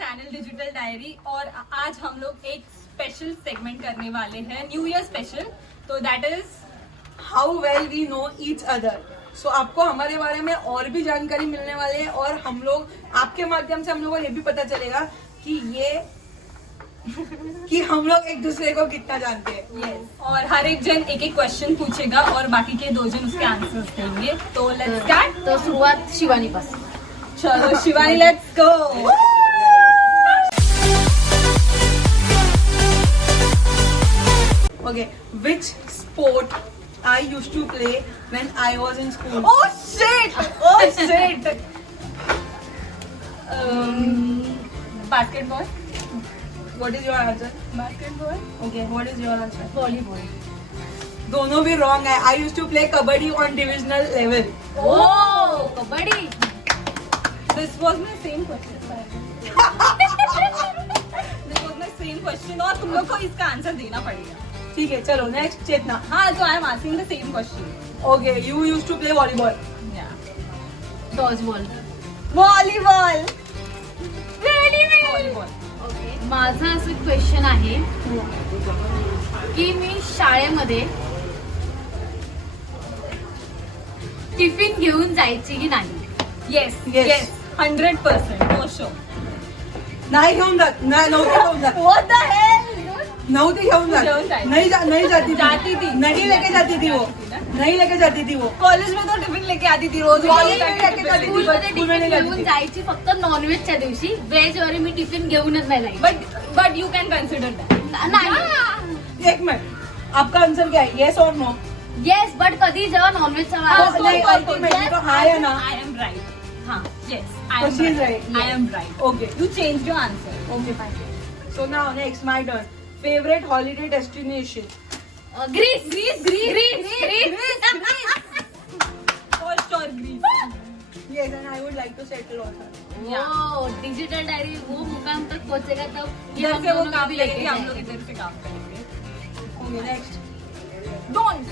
Channel digital diary और आज हम लोग एक स्पेशल सेगमेंट करने वाले हैं, न्यू ईयर स्पेशल। तो that is how well we know each other. So आपको हमारे बारे में और भी जानकारी मिलने वाली है और हम लोग आपके माध्यम से हम लोगों को ये भी पता चलेगा कि हम लोग एक दूसरे को कितना जानते हैं। यस, और हर एक जन एक एक क्वेश्चन पूछेगा और बाकी के 2 जन उसके आंसर्स देंगे। तो लेट्स स्टार्ट। तो सुरुवात शिवानी पासून। चलो Shivani, let's go. Okay, which sport I used to play when I was in school? Oh shit! Oh shit! Basketball. What is your answer? Basketball. Okay, what is your answer? Volleyball. दोनों भी wrong है। I used to play kabaddi on divisional level. O kabaddi. This was my same question. This was my same question और तुम लोग को इसका answer देना पड़ेगा। ठीक है, चलो नेक्स्ट चेतना। हाँ, तो I am asking the same question. Okay, you used to play volleyball. Dodgeball. Volleyball. Volleyball. माझं असं क्वेश्चन आहे की मी शाळेमध्ये टिफिन घेऊन जायची की नाही? Yes Yes. Yes 100% no show. नाही घेऊन जात, नव्हती घेऊन जात, व्हाट द हेल। नव्हती घेऊन घेऊन जात, जायची. नहीं जाती जाती थी। नहीं लेके जाती थी वो, नहीं लेके जाती थी वो। कॉलेज में तो टिफिन लेके आती थी रोज। कॉलेज में लेके जाती थी। स्कूलमध्ये स्कूल में टिफिन नहीं जाती घेऊन थी। जायची फक्त नॉनव्हेजच्या दिवशी, व्हेज वर मी टिफिन घेऊनच नाही जायची. But you can consider that. नाही. एक मिनट, आपका आंसर क्या है? येस और नो? येस, बट कधी जेव्हा नॉनव्हेजचा नहीं, ultimately तो हाँ या ना? I am right. हाँ, yes, I So am she is right. right. I am right. Okay. You changed your answer. Okay, fine. So now next my turn. Favorite holiday destination? Greece Greece. For sure, Greece. Yes, and I would like to settle also. वो digital diary वो मुकाम तक पहुंचेगा तब ये इधर हम से वो दोनों को काम भी लेके करेंगे, हम लोग जाएंगे. इधर से काम करेंगे। Okay, next. Don't.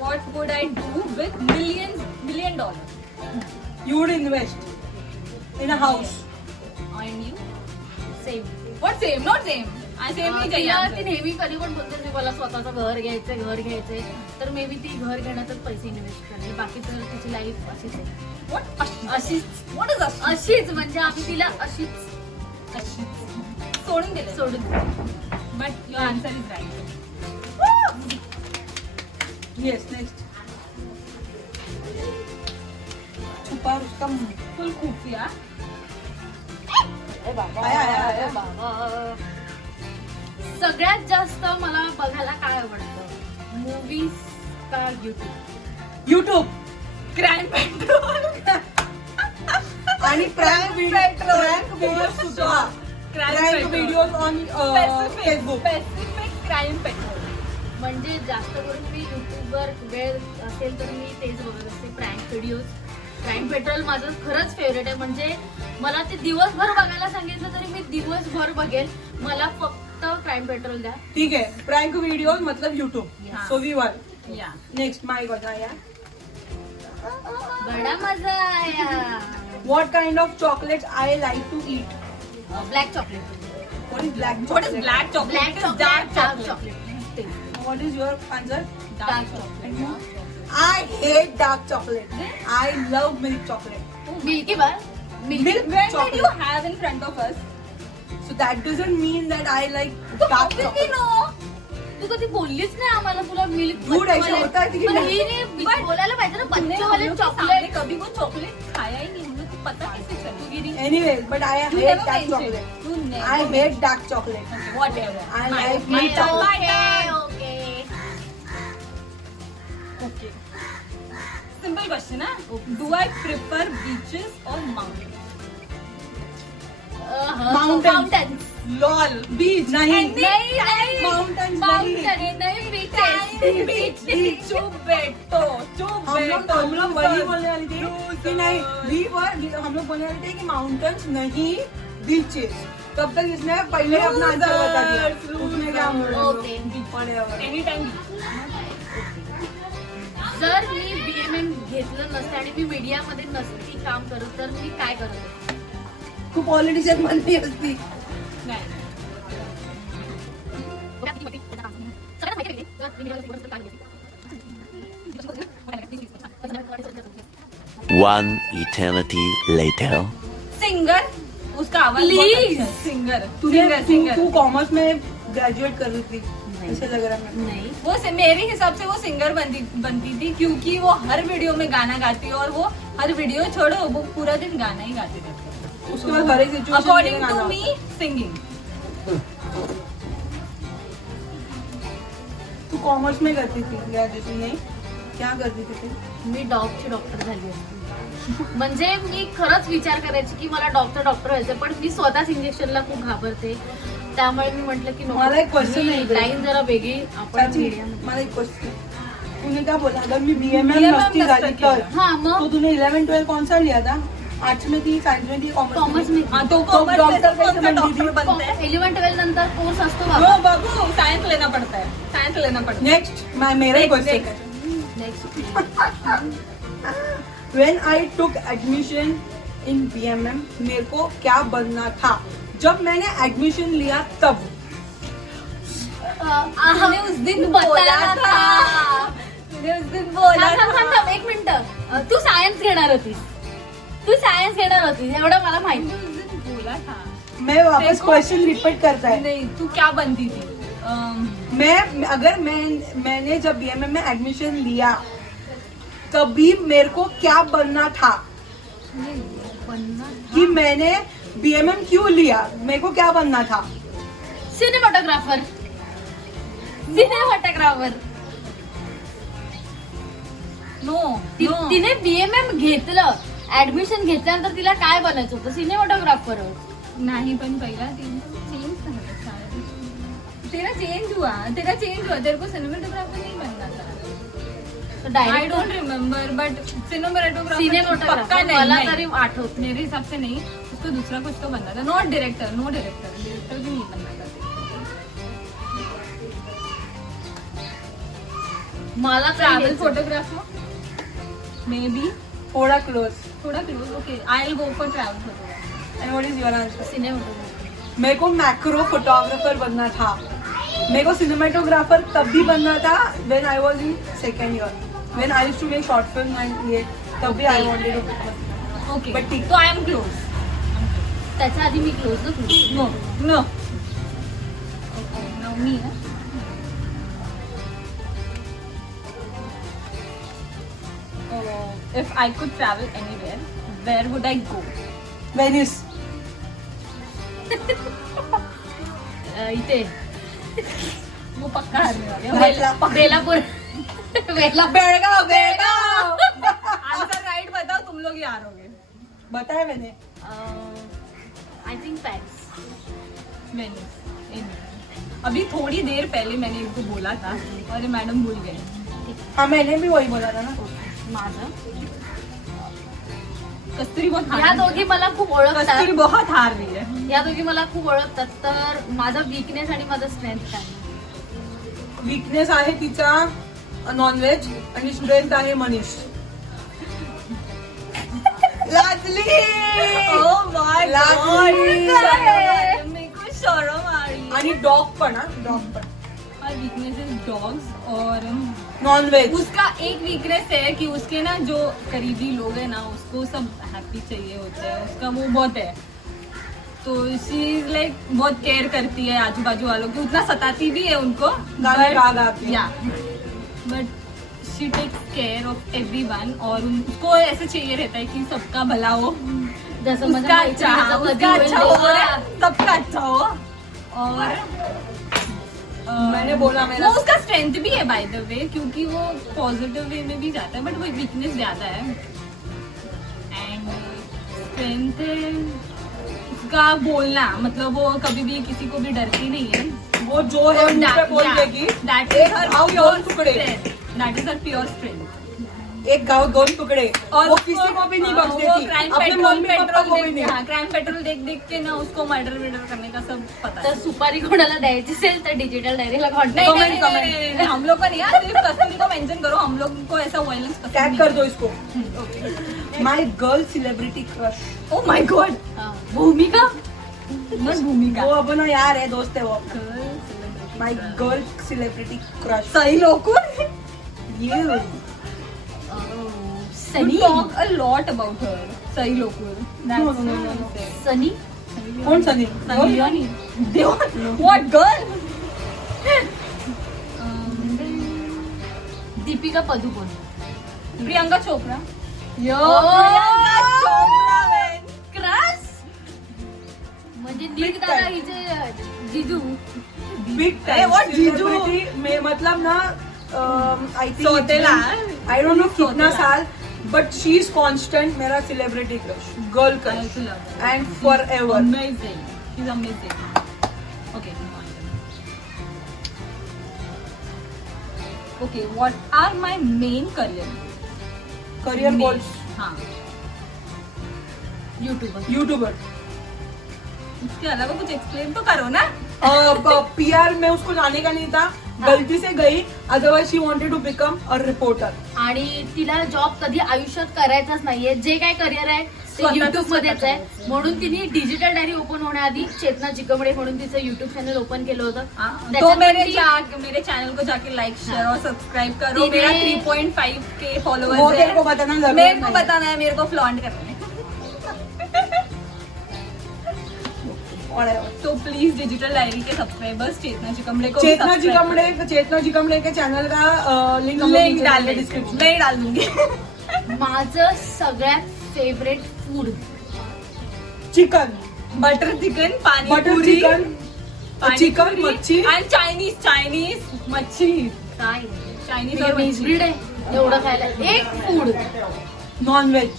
What would I do with million dollars? You would invest in a house. And you? Same. What same? Not same. I same नहीं चाहिए तिला ती answer. नेहमी कधी पण बोलते की मला स्वतःचं घर घ्यायचंय तर मे बी ती घर घेण्यातच पैसे इन्व्हेस्ट करेल. बाकी तर तिची लाईफ अशीच आहे. What? अशीच What is that? अशीच म्हणजे आम्ही तिला अशीच सोडून दिले. सोडून दिली. But your answer is right. Yes, next. छुपा रुस्तम. फुल खुफिया. आया. सगळ्यात जास्त मला बघायला काय आवडतं? मूवीज का युट्यूब? YouTube Crime Patrol. आणि prank videos सुद्धा. Prank videos on Facebook. Specific Crime Patrol. म्हणजे जास्त करून मी युट्यूबवर वेळ असेल तर मी तेच बघत असते, प्रँक व्हिडिओज. क्राईम पेट्रोल माझं खरंच फेवरेट आहे. म्हणजे मला ते दिवसभर बघायला सांगितलं तरी मी दिवसभर बघेल. मला फक्त क्राईम पेट्रोल द्या. ठीक है, prank videos मतलब YouTube. Yeah. So we won. Yeah. Next my बताया. बडा मजा आया. What kind of chocolates I like to eat? Black chocolate. What is black chocolate? What is black chocolate? Black It is dark chocolate. Chocolate. What is your answer? Dark chocolate. I hate dark chocolate. I love milk chocolate. Milky bar. Milk When did you chocolate. have in front of us? So that doesn't mean that I like So how dark did we chocolate. know? तू कधी बोललीच नाही आम्हाला तुला milk. दूध ऐसा होता है कि नहीं? बोलायला पाहिजे ना तूने बच्चे हम वाले लोग के सामने चॉकलेट. कभी वो चॉकलेट खाया ही नहीं, हमें तो पता कैसे चला? Anyways, but I You hate never dark mentioned. chocolate. You never I hate mentioned. dark chocolate. Whatever. I My- like my milk turn, my chocolate. turn. Okay. Simple question, huh? Do I prefer beaches or mountains? Mountains. LOL. Beach. नहीं. नाही Mountains mountain नाही beaches. Beach. चुप बैठो, चुप बैठो. हम लोग वही बोलने वाली थी Losers. कि नहीं हम लोग बोलने वाले थे कि माउंटेन्स नहीं बीचेस. तब तक इसने पहले अपना आंसर बता दिया. उसने क्या Okay. Anytime. जर मी बीएमएम घेतलं नसतं आणि मी मीडियामध्ये नसती काम करत तर मी काय करत होते? तू पॉलिटिशियन बनली असती. नाही. One eternity later. सिंगर, उसका आवाज Please. सिंगर. तू कॉमर्स में ग्रेजुएट कर रही थी ऐसे लग रहा है. नहीं, वो मेरे हिसाब से वो सिंगर बनती थी क्योंकि वो हर वीडियो में गाना गाती है और वो हर वीडियो छोड़ो वो पूरा दिन गाना ही गाती रहती उसके बाद हर एक है. Situation according to me singing. तू कॉमर्स में करती थी ग्रॅज्युएशन नाही क्या करती थी ते? मी डॉगची डॉक्टर झाली असती. म्हणजे मी खरंच विचार करायची की मला डॉक्टर व्हायचं, पण मी स्वतःच इंजेक्शनला खूप घाबरते. त्यामुळे मी म्हटलं की मला एक question आहे इकडे. लाईन जरा वेगळी आपण चाची, मीडियम. मला एक क्वेश्चन. तूने क्या बोला अगर मैं बीएमएम BMM नसती झाली नसतं तर केलं. हा तो मग तूने 11-12 कौन सा लिया था? आर्ट्स में थी, साइंस में थी, कॉमर्स कॉमर्स में. हाँ तो तो कॉमर्स डॉक्टर में कैसे बनती थी? डॉक्टर बनते हैं. 11-12 नंतर कोर्स असतो नो बाबा. बाबू. साइंस लेना पड़ता है. साइंस लेना पड़ता है. नेक्स्ट मेरा Next, question. Next When I took admission in BMM मेरे को क्या बनना था? जब मैंने एडमिशन लिया तब तूने उस दिन बोला बताया था. तूने उस दिन बोला था. एक मिनिट. तू सायन्स घेणार होतीस एवढं मला माहिती. तूने उस दिन बोला था. मैं वापस देखो, क्वेश्चन रिपीट करता है. नहीं तू क्या बनती थी? मैंने जब बीएमएम में एडमिशन लिया तभी मेरे को क्या बनना था कि मैंने बीएमएम क्यों लिया, मेरे को क्या बनना था? सिनेमॅटोग्राफर. नो तिने बीएमएम घेतलं, ऍडमिशन घेतल्यानंतर तिला काय बनायचं होतं? सिनेमॅटोग्राफर. नहीं पण पहिला चेंज तेरा चेंज हुआ तेरे को सिनेमेटोग्राफर नहीं बनना था. I direct don't remember but cinematographer पक्का सिनेमॅटोग्राफर मला नहीं. तरी आठवत. मेरे हिसाब से नहीं. उसको दूसरा कुछ तो बनना था. नॉट डायरेक्टर डायरेक्टर भी नहीं बनना था. मला ट्रैवल फोटोग्राफर मे बी थोड़ा क्लोज. थोड़ा close. Okay I will go for travel photographer. End what is your answer? Cinematographer. मेरे को मैक्रो फोटोग्राफर बनना था. मेरे को सिनेमेटोग्राफर तब भी बनना था when I was in second year, when I used to make short film and ये तब भी I wanted to. Okay But ठीक. तो आई एम क्लोज. त्याच्या आधी मी क्लोज नो नो नो मी if I could travel anywhere, where would I go? Venice. इथे वो पक्का हारने वाले हैं. बेलापूर. बेळगाव. आंसर राइट बताओ तुम लोग ही हारोगे. बताया मैंने. I think Paris. वेनिस. अभी थोड़ी देर पहले मैंने इनको बोला था और ये मैडम भूल गए. हाँ मैंने भी वही बोला था ना. माझं कस्तुरी बहुत या हार दोघी मला खूप ओळखतात. कस्तुरी बहुत हार रही है. या दोघी मला खूप ओळखतात. तर माझा वीकनेस आणि माझा स्ट्रेंथ काय? वीकनेस आहे तिचा नॉनव्हेज आणि स्ट्रेंथ आहे मनीष. लाजली. Oh my लाजली. God. मेरे को शर्म आ रही है. आणि डॉग पण. डॉग पण और वीकनेस इज डॉग्स और नॉनव्हेज. उसका एक वीकनेस है कि उसके ना जो करीबी लोग हैं ना उसको सब हैप्पी चाहिए होते हैं. उसका वो बहुत है. तो शी इज लाइक बहुत केयर करती है आजू बाजू वालों की. उतना सताती भी है उनको. गाने गा गा के. या but she takes care of everyone और उसको ऐसे चाहिए रहता है कि सबका भला हो. जसं उसका माझ्या अच्छा मैत्रिणीचं कधी उसका होईल अच्छा हो तेव्हा. सबका अच्छा हो. और मैंने बोला वो मेरा उसका स्ट्रेंथ भी है बाय द वे क्योंकि वो पॉजिटिव वे में भी जाता है बट वो वीकनेस ज्यादा है. एंड स्ट्रेंथ उसका बोलना मतलब वो कभी भी किसी को भी डरती नहीं है. वो जो है मुंह पे बोल देगी. दैट एक इज हर घाव प्योर दोन टुकड़े. That is her pure strength. एक गाँव दोन टुकड़े. और वो उसको- किसी को भी नहीं हाँ, बख्शती वो थी. क्राइम अपने मम्मी पापा को भी नहीं. क्राइम पेट्रोल देख देख के ना उसको मर्डर वर्डर करने का सब पता है. तर सुपारी कोणाला द्यायची असेल तर डिजिटल डायरीला नहीं, कॉन्टॅक्ट. नहीं, नहीं, नहीं, नहीं, नहीं, हम लोग को नहीं यार. सिर्फ कस्तूरी को मेंशन करो. हम लोग को ऐसा वायलेंस टैग कर दो इसको. My girl celebrity crush. Oh my god. Bhumika. मग भूमिका. वो अपना यार है, दोस्त है वो अपना. माय गर्ल सेलिब्रिटी क्रश. सही Lokur. You. Sunny. You talk a lot about her. Sai Lokur. No. Sunny. कौन Sunny? Sunny. What girl? Deepika Padukone. Priyanka Chopra. Yo, Oh. Priyanka Chopra man. Crush. म्हणजे नीट Big दादा time. हिचे जिजू. बिग Hey, what जीजू? में मतलब ना आई थिंक सोतेला. आई डोंट नो कितना सोतेला. साल, बट शी इज कांस्टेंट. मेरा celebrity crush, girl I crush also love her. And forever. Amazing. She's amazing. Okay. Okay. What are my main career? Career Main. Goals. हाँ. YouTuber. YouTuber. इसके अलावा कुछ explain तो करो ना. PR में उसको जाने का नहीं था, गलती से गई. Otherwise she wanted to become a reporter. आणि तिला जॉब कधी आयुष्यात करायचाच नाहीये. जे काय करिअर आहे ते स्वतःचं युट्यूब मध्येच आहे. स्वतःचं. म्हणून तिने डिजिटल डायरी ओपन होण्याआधी चेतना चिकमडे म्हणून तिचं युट्यूब चॅनल ओपन केलं होतं. तो त्याच्यात मेरे चैनल को जाके लाइक शेयर हाँ. और सब्सक्राइब करो. तिने- मेरा 3.5 के वो फॉलोअर्स तेरे को बताना है. जरूर मेरे को नहीं. बताना है, मेरे को फ्लॉन्ट करना है. तो प्लीज डिजिटल डायरी के सब्सक्राइबर्स चेतना चिकमड़े को भी चेतना subscribe चिकमड़े के चॅनल का लिंक करो. लिंक डाल डिस्क्रिप्शन नहीं डाल दूंगी. माझं सगळ्यात favourite food chicken, butter chicken, पानी बटर पूरी, चिकन, चिकन मच्छी. एंड चाइनीज मच्छी. काय चाइनीज और मच्छी. ब्रीड आहे एवढं खायला. एक फूड नॉनवेज.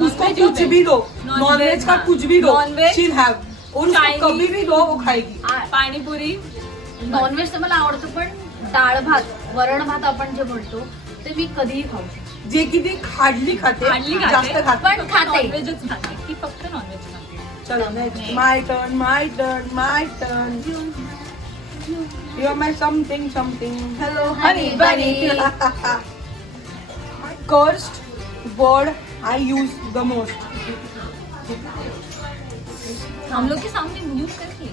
उसको Non-veg कुछ होते. भी दो, Non-veg, नॉनवेज का हाँ. कुछ भी दो, Non-veg, शील हैव. और उसको Chinese. कभी भी दो वो खाएगी. पानी पूरी. नॉनव्हेज तर मला आवडतं, पण डाळ भात, वरण भात आपण जे म्हणतो ते मी कधीही खाऊ शकते. जे की ती हार्डली खाते, हार्डली जास्त खाते. खाते. पण खाते. नॉनव्हेजच खाते. ती फक्त नॉनव्हेज खाते. चलो next. Next. My turn. You are my something. Hello Honey bunny. My cursed word I use the most. हम लोग के सामने यूज करके.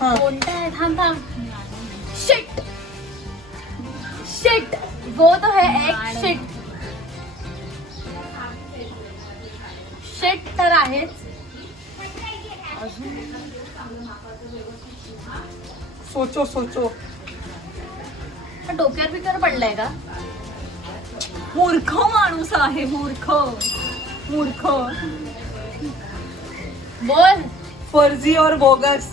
हाँ. कोणता आहे? थांब. शिट. शिट वो तो है एक शिट. शिट तर आहेच. सोचो. पण डोक्यावर बिकर पडलाय का? मूर्ख माणूस आहे. मूर्ख. बोल. फर्जी और बोगस.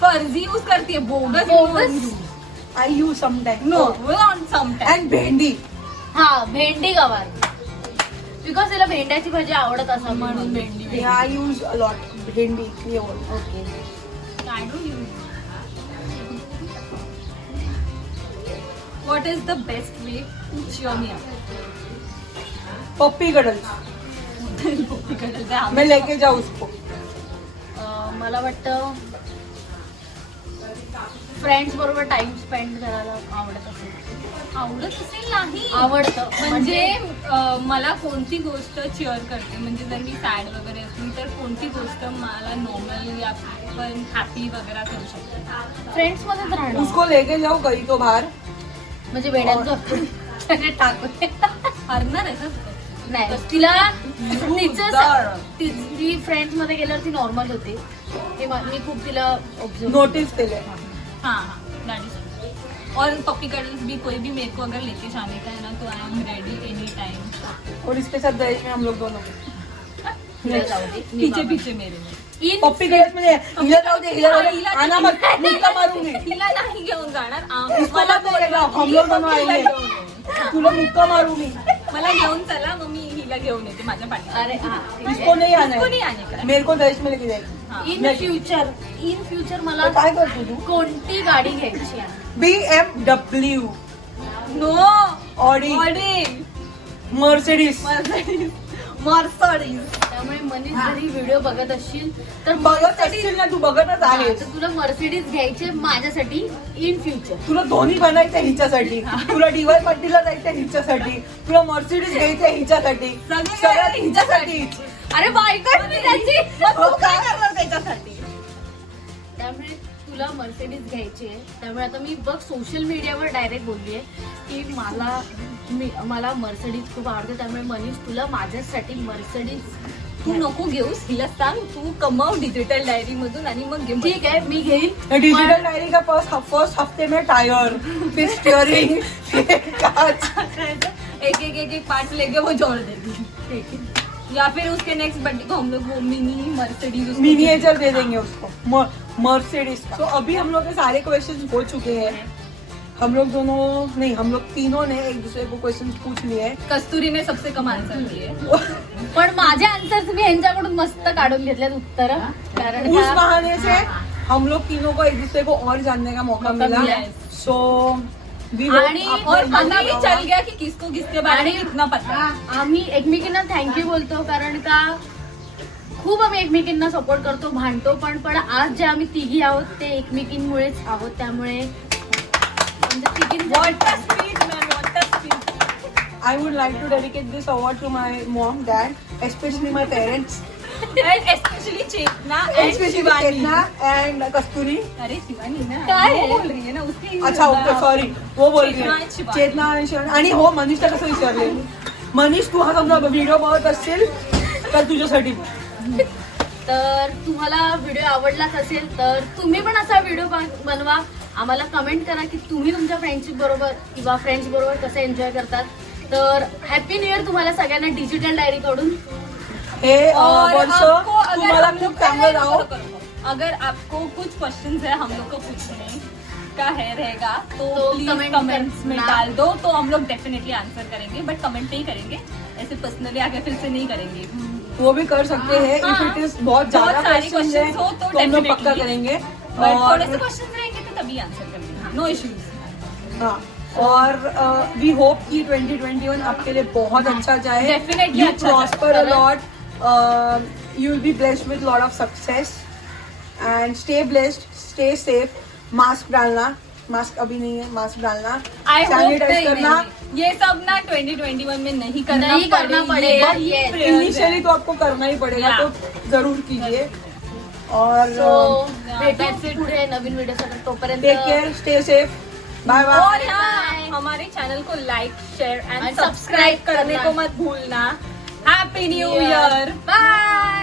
फर्जी यूज करती है. Bogus. Bogus? I use sometimes. No on some time. And भेंडी. हा भेंडी गवार. बिकॉज तिला भेंड्याची भाजी आवडत असं म्हणून भेंडी. Yeah, I use a lot. भेंडी. ये बोल. Okay. I don't use. What is the best way to cheer me up? पप्पी कडल. मैं लेके जाऊ उसको. मला वाटतं फ्रेंड्स बरोबर टाइम स्पेंड करायला आवडत असेल. आवडत असेल नाही. आवडतं म्हणजे मला कोणती गोष्ट चिअर करते, म्हणजे जर मी सॅड वगैरे असली तर कोणती गोष्ट मला नॉर्मल या पण हॅपी वगैरे करू शकते. फ्रेंड्स मध्येच राहणं. उसको लेके जाऊ कहीं तो बाहर. म्हणजे वेड्यांचं टाकून हरणार आहे का? नाही. तिला जोरदार. ती फ्रेंड्स मध्ये गेल्यावर ती नॉर्मल होते. हे मी खूप तिला ऑब्झर्व. नोटिस केले. हाँ that is true. और पप्पी कडल्स भी कोई भी मेरे को अगर लेके जाने का है ना तो I am ready any time. और इसके साथ दहेज में हम लोग दोनों. पीछे पीछे मेरे में. पप्पी कडल म्हणजे हिला जाऊ दे. आना मत. मुक्का मारूंगी. हिला नाही घेऊन जाणार. इसको मत लेके जाओ. हम लोग दोनों आएंगे. तुला मुक्का मारूंगी. मला घेऊन चला, मग मी हिला घेऊन येते माझ्या पाठी. अरे हा. इसको नहीं आना इसको नहीं है. आने का. मेरे को दहेज में लेके जाएगी. हाँ. इन फ्युचर मला तो काय करतो तू. कोणती गाडी घ्यायची आहे? BMW, no. Audi, Audi. Mercedes. Mercedes. त्यामुळे मनीष जरी व्हिडिओ बघत असशील तर बघत Mercedes- असशील ना, तू बघतच आहेस. तर तुला मर्सिडीज घ्यायचे माझ्यासाठी इन फ्युचर. तुला दोन्ही बनायचं हिच्यासाठी, तुला डीवाय पाटीलला जायचं हिच्यासाठी, तुला मर्सिडीज घ्यायचं हिच्यासाठी, सगळ्यात हिच्यासाठीच. अरे बायको आहे मी त्याची. हो, काय करणार त्याच्यासाठी? त्यामुळे तुला मर्सिडीज घ्यायची आहे. त्यामुळे आता मी बघ सोशल मीडियावर डायरेक्ट बोललीये की मला मर्सिडीज खूप आवडते. त्यामुळे मनीष तुला माझ्यासाठी मर्सिडीज तू नको घेऊस, हिला सांग तू कमव डिजिटल डायरी मधून आणि मग घे. ठीक आहे मी घेईन. डिजिटल डायरी का फर्स्ट हफ्ते में टायर, फिर स्टीयरिंग, फिर कांच. एक एक एक एक पार्ट लेके वो जोड़ देगी, या फिर उसके नेक्स्ट बर्थडे को हम लोग वो मिनी मर्सिडीज मिनिएचर दे देंगे उसको, मर्सिडीज का. तो अभी हम लोग के सारे क्वेश्चन हो चुके हैं. हम लोग दोनों नहीं, हम लोग तीनों ने एक दूसरे को क्वेश्चन पूछ लिए हैं. कस्तुरी ने सबसे कम आंसर दिए. पण माझे आन्सर्स मी यांच्याकडून मस्त काढून घेतल्यात उत्तर. कारण उस का- बहाने से हम लोग तीनों को एक दूसरे को और जानने का मौका मिला. मिला. सो आणि और पता भी चल गया कि किसको किसके बारे में आणि- कितना पता है. आम्ही एकमेकींना थँक्यू बोलतो. कारण का खूप आम्ही एकमेकींना सपोर्ट करतो, भांडतो पण आज जे आम्ही तिघी आहोत ते एकमेकींमुळेच आहोत. त्यामुळे म्हणजे तिघींचा- What a speech, man, what a speech. I would like to dedicate this award to my mom, dad, especially my parents, And especially Chetna and especially Shivani. Chetna and Kasturi. अरे शिवानी ना, काय वो आहे? बोल रही है ना उसके अच्छा ओके सॉरी, वो बोल रही चेतना है and शिवानी. चेतना आणि शिवानी. आणि हो मनीषला कसं विचारले, मनीष तू हा समजा व्हिडिओ बघत असशील तर तुझ्यासाठी. तर तुम्हाला व्हिडिओ आवडलाच असेल तर तुम्ही पण असा व्हिडिओ बनवा. आम्हाला कमेंट करा की तुम्ही तुमच्या फ्रेंडशिप बरोबर किंवा फ्रेंड्स बरोबर कसं एन्जॉय करतात. तर हॅपी न्यू इयर तुम्हाला सगळ्यांना डिजिटल डायरी कडून. हे और वर्ष आपको अगर तुम्हाला हम खूप लोग चांगलं राहो. अगर आपको कुछ क्वेश्चंस है हम लोग को पूछने का है रहेगा तो तो प्लीज comment कमेंट्स में करना. डाल दो, तो हम लोग डेफिनेटली आंसर करेंगे. बट कमेंट नहीं करेंगे, ऐसे पर्सनली आगे फिर से नहीं करेंगे. वो भी कर सकते हैं. इफ हाँ. इट इज बहुत ज्यादा बहुत सारे क्वेश्चन है questions हो तो तो हम लोग definitely. पक्का करेंगे. बट थोड़े से और क्वेश्चंस रहेंगे तो तभी आंसर करेंगे, नो इश्यूज. हाँ, और वी होप कि 2021 आपके लिए बहुत अच्छा जाए. Definitely You अच्छा prosper a जाए. lot. You will be blessed with lot of success and stay blessed, stay safe. Mask डालना, मास्क अभी नहीं है, मास्क डालना, आई होप सैनिटाइज करना. ये सब ना 2021 में नहीं करना नहीं करना पड़ेगा, ये yes. prayers है. इनिशियली तो आपको करना ही पड़ेगा, Yeah. तो जरूर कीजिए. और सो that's भेटू it. पुढे नवीन व्हिडिओ साठी. तोपर्यंत take care, stay safe, bye और बाय. हाँ, हमारे चैनल को like share and And subscribe subscribe करने करना. को मत भूलना. Happy new Year. Year. Bye.